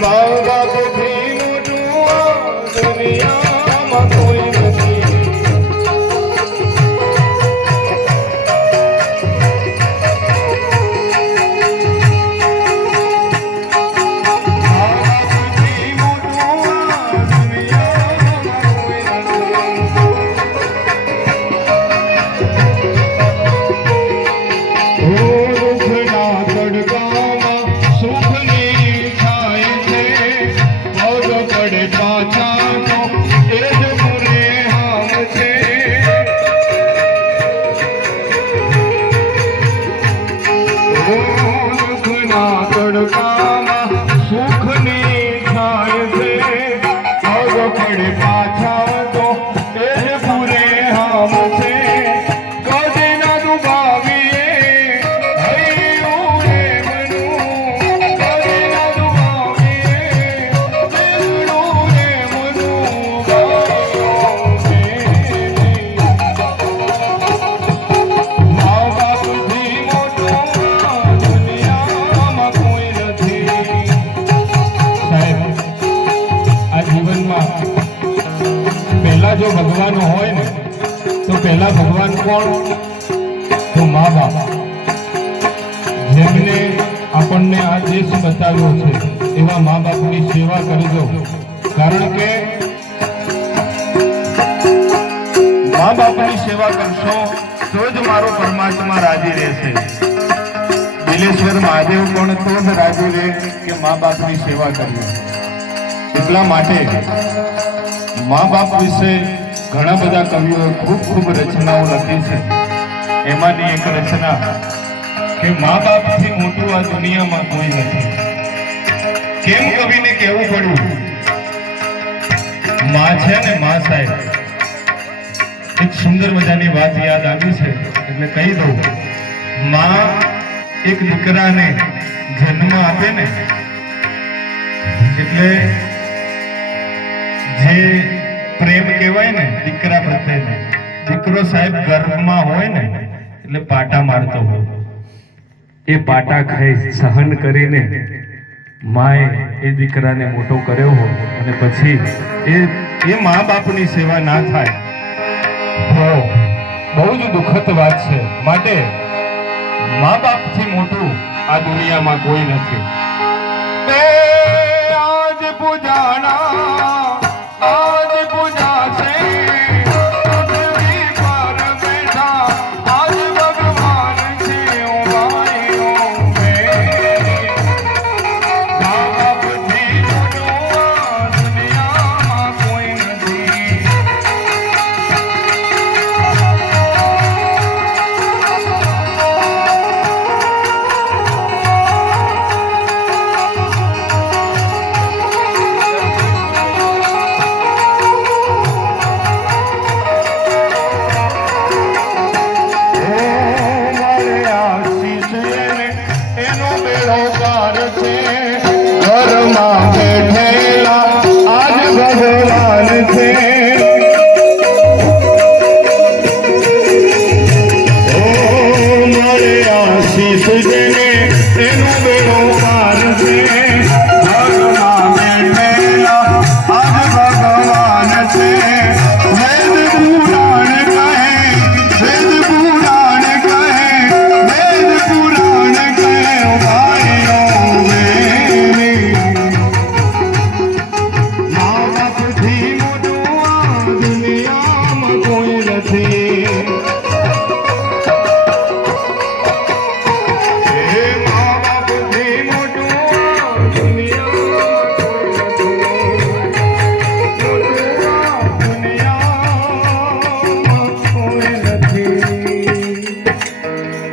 My God. Rama પહેલા જો ભગવાન હોય ને, તો પહેલા ભગવાન કોણ? તો મા બાપ. જેમને આપણને આ દેશ બતાવ્યો છે, એવા મા બાપની સેવા કરજો કારણ કે મા બાપની સેવા કરશો, તો જ મારો પરમાત્મા રાજી રહેશે. દિલેશ્વર મહાદેવ પણ તો જ રાજી રહે કે મા બાપની સેવા કરવી એટલા માટે મા બાપ વિશે ઘણા બધા કવિઓએ ખૂબ ખૂબ રચનાઓ લખી છે. એમાંની એક રચના કે મા બાપથી મોટું આ દુનિયામાં કોઈ નથી. કેમ કવિને કહેવું પડ્યું? માં છે ને માં સાહેબ. એક સુંદર મજાની વાત યાદ આવી છે, એટલે કહી દઉં. માં એક દીકરાને જન્મ આપે ને, એટલે જે પ્રેમ કહેવાય ને દીકરા પ્રત્યેનો. દીકરો સાહેબ ગર્ભમાં હોય ને એટલે પાટા મારતો હોય. એ પાટા ખાઈ સહન કરીને માએ એ દીકરાને મોટો કર્યો હોય અને પછી એ એ મા બાપની સેવા ના થાય. બહુ જ દુઃખદ વાત છે. માટે મા બાપથી મોટું આ દુનિયામાં કોઈ નથી. આજ પૂજાણા